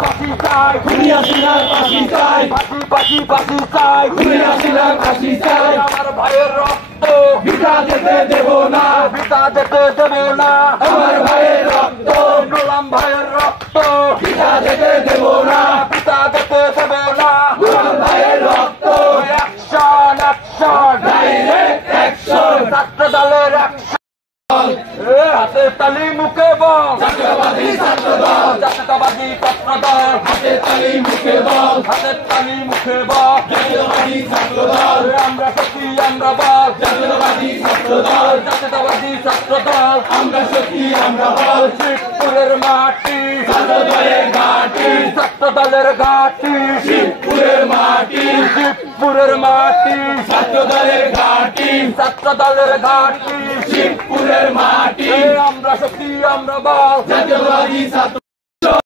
ফাঁসি ফাঁসি চাই, খুনি হাসিনার ফাঁসি চাই, ফাঁসি ফাঁসি ফাঁসি চাই, খুনি হাসিনার ফাঁসি চাই। আমার ভাইয়ের রক্ত বৃথা যেতে দেব না, পিতা যেতে দেব না, আমার ভাইয়ের রক্ত গোলাম ভাইয়ের রক্ত বৃথা যেতে দেব না, পিতা যেতে দেব না। গোলাম ভাইয়ের রক্ত অ্যাকশন অ্যাকশন ডাইরেক্ট অ্যাকশন। ছাত্র দলের অ্যাকশন, হাতে তালি মুখে বল, জাতীয়বাদী ছাত্র দল, জাতীয়তাবাদী ছাত্র দল, হাতে তালি মুখে বল, হাতে তালি মুখে বল, জাতীয়বাদী ছাত্র দল, আমরা সত্যি আমরা বল, জাতীয়বাদী ছাত্র দল, জাতীয়তাবাদী ছাত্র দল, আমরা সত্যি আমরা বল। শিবপুরের মাটি, ছাত্র দলের ঘাটি, ছাত্র দলের ঘাটি, শিবপুরের মাটি, শিবপুরের মাটি, ছাত্র দলের ঘাটি, ছাত্র দলের ঘাটি, শিবপুরের মাটি, আমরা সত্যি আমরা বল, জাতীয়বাদী ছাত্র